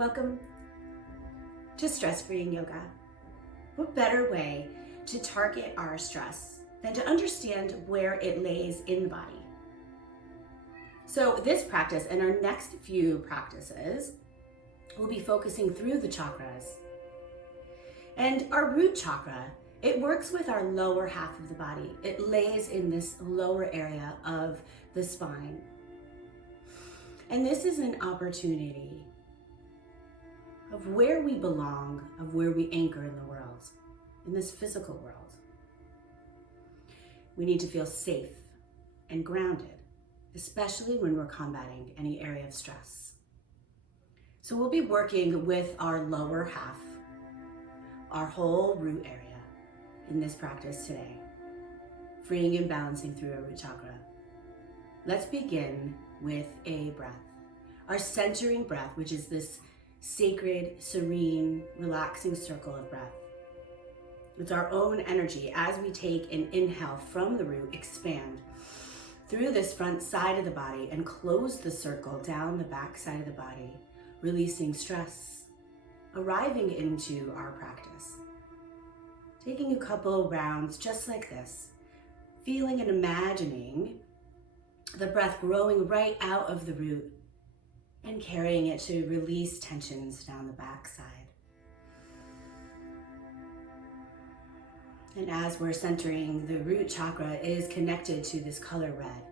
Welcome to Stress Freeing Yoga. What better way to target our stress than to understand where it lays in the body? So this practice and our next few practices will be focusing through the chakras. And our root chakra, it works with our lower half of the body. It lays in this lower area of the spine. And this is an opportunity of where we belong, of where we anchor in the world, in this physical world. We need to feel safe and grounded, especially when we're combating any area of stress. So we'll be working with our lower half, our whole root area in this practice today, freeing and balancing through our root chakra. Let's begin with a breath. Our centering breath, which is this sacred, serene, relaxing circle of breath. It's our own energy as we take an inhale from the root, expand through this front side of the body and close the circle down the back side of the body, releasing stress, arriving into our practice. Taking a couple rounds just like this, feeling and imagining the breath growing right out of the root and carrying it to release tensions down the back side. And as we're centering, the root chakra is connected to this color red.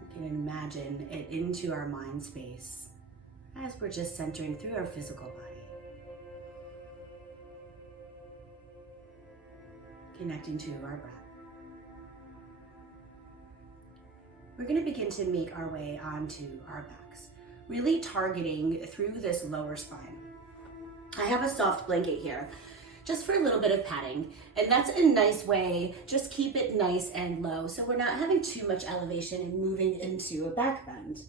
We can imagine it into our mind space as we're just centering through our physical body. Connecting to our breath. We're going to begin to make our way onto our backs, really targeting through this lower spine. I have a soft blanket here, just for a little bit of padding, and that's a nice way, just keep it nice and low so we're not having too much elevation and moving into a back bend.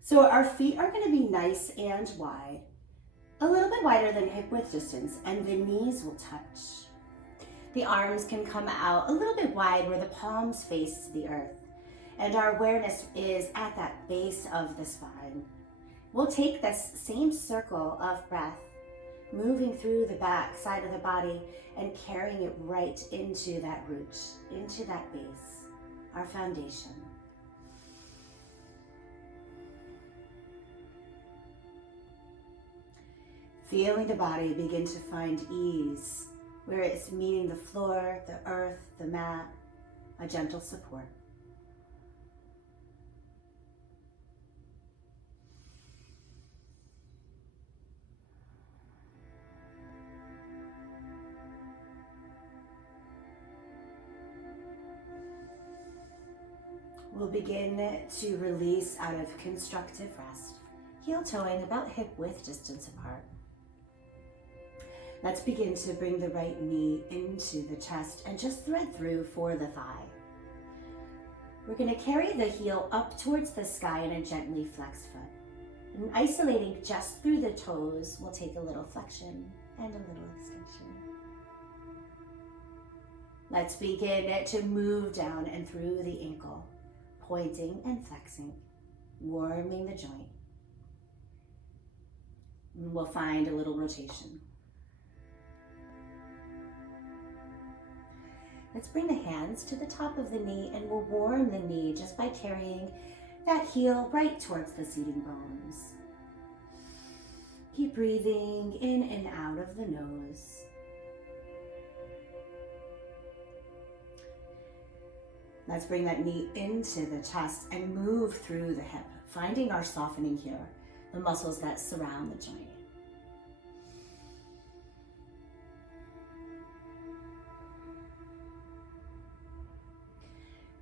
So our feet are going to be nice and wide, a little bit wider than hip width distance, and the knees will touch. The arms can come out a little bit wide where the palms face the earth. And our awareness is at that base of the spine. We'll take this same circle of breath, moving through the back side of the body and carrying it right into that root, into that base, our foundation. Feeling the body begin to find ease, where it's meeting the floor, the earth, the mat, a gentle support. We'll begin to release out of constructive rest, heel toeing about hip width distance apart. Let's begin to bring the right knee into the chest and just thread through for the thigh. We're going to carry the heel up towards the sky in a gently flexed foot. And isolating just through the toes, we'll take a little flexion and a little extension. Let's begin to move down and through the ankle, pointing and flexing, warming the joint. And we'll find a little rotation. Let's bring the hands to the top of the knee and we'll warm the knee just by carrying that heel right towards the seating bones. Keep breathing in and out of the nose. Let's bring that knee into the chest and move through the hip, finding our softening here, the muscles that surround the joint.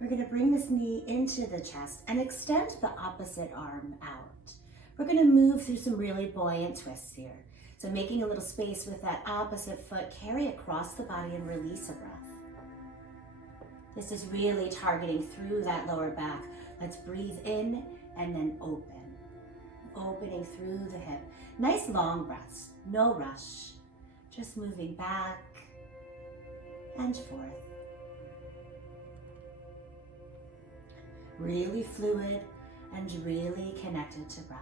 We're going to bring this knee into the chest and extend the opposite arm out. We're going to move through some really buoyant twists here. So making a little space with that opposite foot, carry across the body and release a breath. This is really targeting through that lower back. Let's breathe in and then open. Opening through the hip. Nice long breaths, no rush. Just moving back and forth. Really fluid, and really connected to breath.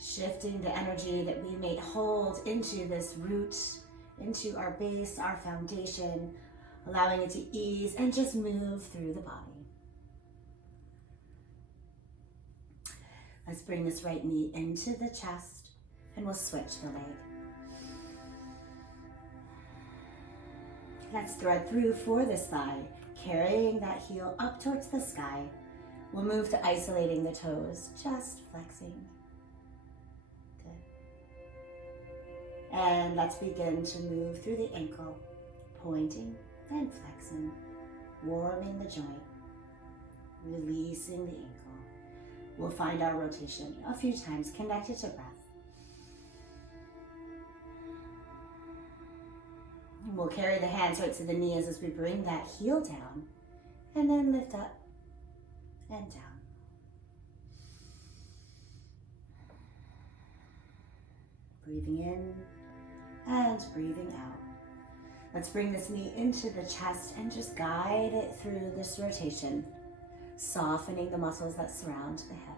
Shifting the energy that we may hold into this root, into our base, our foundation, allowing it to ease and just move through the body. Let's bring this right knee into the chest and we'll switch the leg. Let's thread through for this thigh, carrying that heel up towards the sky. We'll move to isolating the toes, just flexing. And let's begin to move through the ankle, pointing and flexing, warming the joint, releasing the ankle. We'll find our rotation a few times, connected to breath. And we'll carry the hands right to the knees as we bring that heel down, and then lift up and down. Breathing in and breathing out. Let's bring this knee into the chest and just guide it through this rotation, softening the muscles that surround the hip.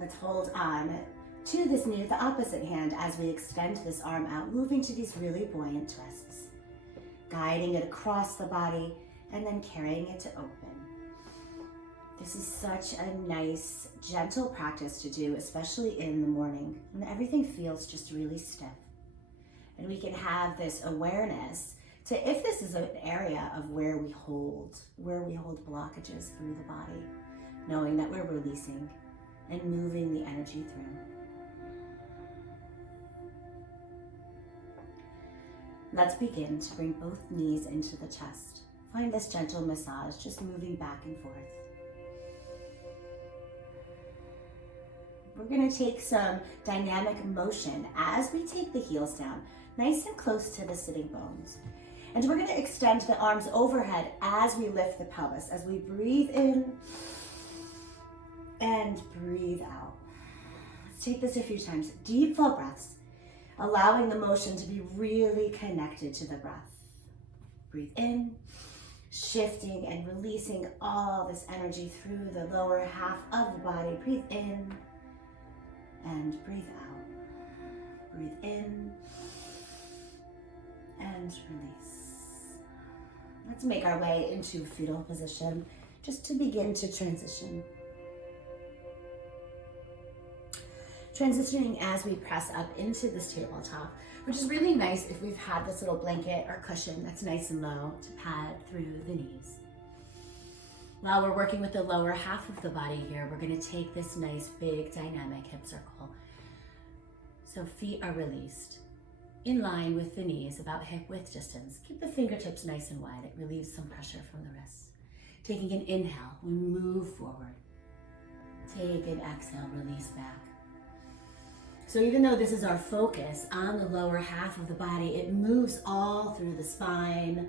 Let's hold on to this knee with the opposite hand as we extend this arm out, moving to these really buoyant twists, guiding it across the body and then carrying it to open. This is such a nice, gentle practice to do, especially in the morning when everything feels just really stiff. And we can have this awareness to if this is an area of where we hold blockages through the body, knowing that we're releasing and moving the energy through. Let's begin to bring both knees into the chest. Find this gentle massage, just moving back and forth. We're going to take some dynamic motion as we take the heels down, nice and close to the sitting bones. And we're going to extend the arms overhead as we lift the pelvis, as we breathe in and breathe out. Let's take this a few times. Deep, full breaths, allowing the motion to be really connected to the breath. Breathe in, shifting and releasing all this energy through the lower half of the body. Breathe in and breathe out. Breathe in and release. Let's make our way into fetal position just to begin to transition. Transitioning as we press up into this tabletop, which is really nice if we've had this little blanket or cushion that's nice and low to pad through the knees. While we're working with the lower half of the body here, we're going to take this nice big dynamic hip circle. So feet are released in line with the knees, about hip width distance. Keep the fingertips nice and wide. It relieves some pressure from the wrists. Taking an inhale, we move forward. Take an exhale, release back. So even though this is our focus on the lower half of the body, it moves all through the spine,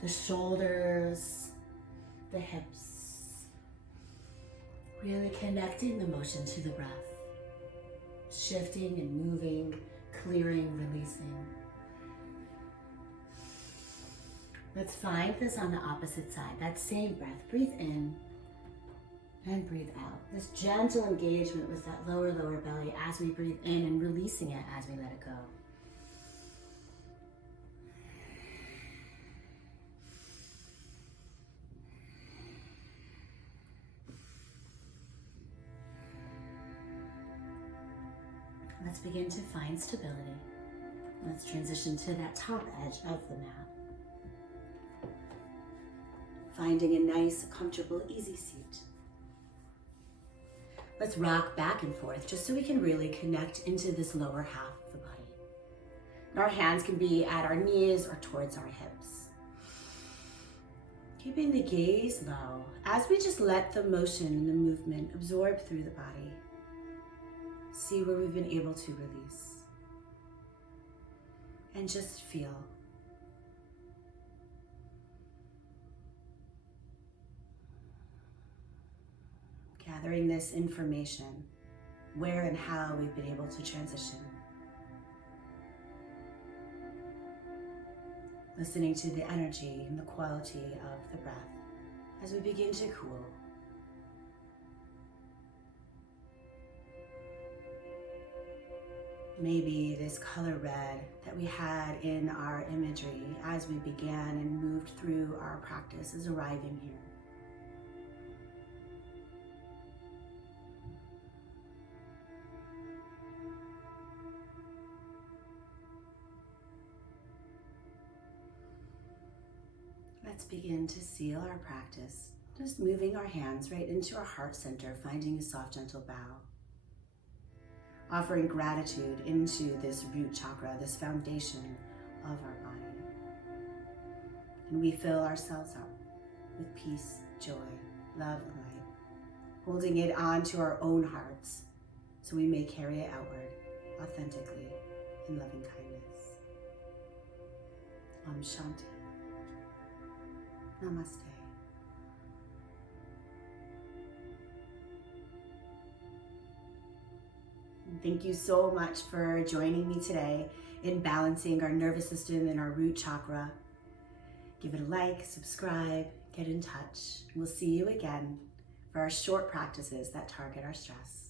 the shoulders, the hips. Really connecting the motion to the breath. Shifting and moving, clearing, releasing. Let's find this on the opposite side. That same breath. Breathe in and breathe out. This gentle engagement with that lower belly as we breathe in and releasing it as we let it go. Let's begin to find stability. Let's transition to that top edge of the mat. Finding a nice, comfortable, easy seat. Let's rock back and forth just so we can really connect into this lower half of the body. And our hands can be at our knees or towards our hips. Keeping the gaze low as we just let the motion and the movement absorb through the body. See where we've been able to release. And just feel. Gathering this information where and how we've been able to transition. Listening to the energy and the quality of the breath as we begin to cool. Maybe this color red that we had in our imagery as we began and moved through our practice is arriving here. Let's begin to seal our practice, just moving our hands right into our heart center, finding a soft, gentle bow. Offering gratitude into this root chakra, this foundation of our body. And we fill ourselves up with peace, joy, love, and light, holding it onto our own hearts so we may carry it outward authentically in loving kindness. Om Shanti. Namaste. Thank you so much for joining me today in balancing our nervous system and our root chakra. Give it a like, subscribe, get in touch. We'll see you again for our short practices that target our stress.